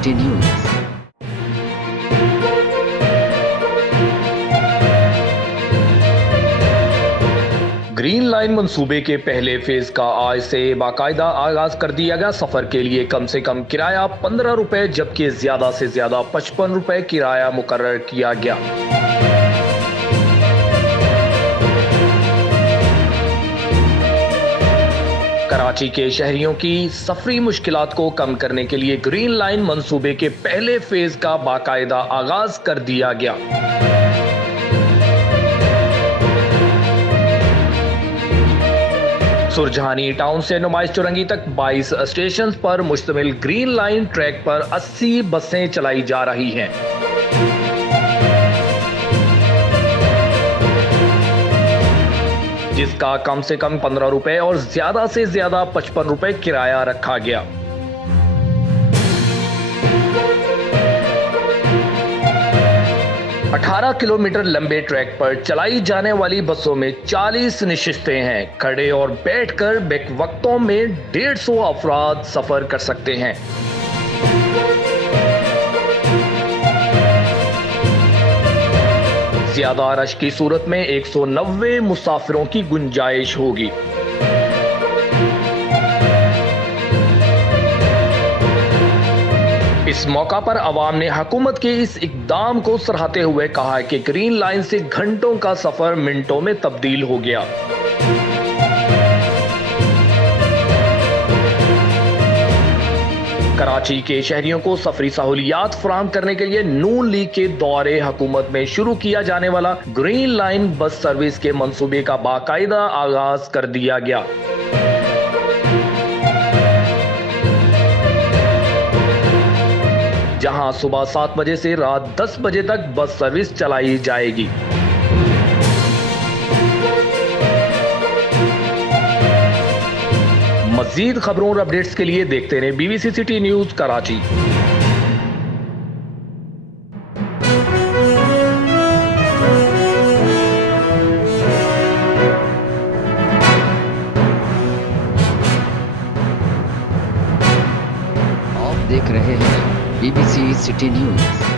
City news. Green line मंसूबे के पहले फेज का आज से बाकायदा आगाज कर दिया गया। सफर के लिए कम से कम किराया 15 रुपए जबकि ज्यादा से ज्यादा 55 रुपए किराया मुकर्रर किया गया। कराची के शहरियों की सफरी मुश्किलात को कम करने के लिए ग्रीन लाइन मंसूबे के पहले फेज का बाकायदा आगाज कर दिया गया। सुरजहानी टाउन से नुमाइश चौरंगी तक 22 स्टेशन पर मुश्तमिल ग्रीन लाइन ट्रैक पर 80 बसें चलाई जा रही हैं। जिसका कम से कम 15 रुपए और ज्यादा से ज्यादा 55 रुपए किराया रखा गया। अठारह किलोमीटर लंबे ट्रैक पर चलाई जाने वाली बसों में 40 नशिस्तें हैं। खड़े और बैठकर बेक वक्तों में 150 अफराद सफर कर सकते हैं। ज्यादा रश की सूरत में 190 मुसाफिरों की गुंजाइश होगी। इस मौका पर अवाम ने हुकूमत के इस इकदाम को सराहते हुए कहा है कि ग्रीन लाइन से घंटों का सफर मिनटों में तब्दील हो गया। कराची के शहरियों को सफरी सहूलियात फराहम करने के लिए नून लीग के दौरे हुकूमत में शुरू किया जाने वाला ग्रीन लाइन बस सर्विस के मंसूबे का बाकायदा आगाज कर दिया गया। जहां सुबह 7 बजे से रात 10 बजे तक बस सर्विस चलाई जाएगी। मजीद खबरों और अपडेट्स के लिए देखते रहे BBC सिटी न्यूज कराची। आप देख रहे हैं BBC सिटी न्यूज़।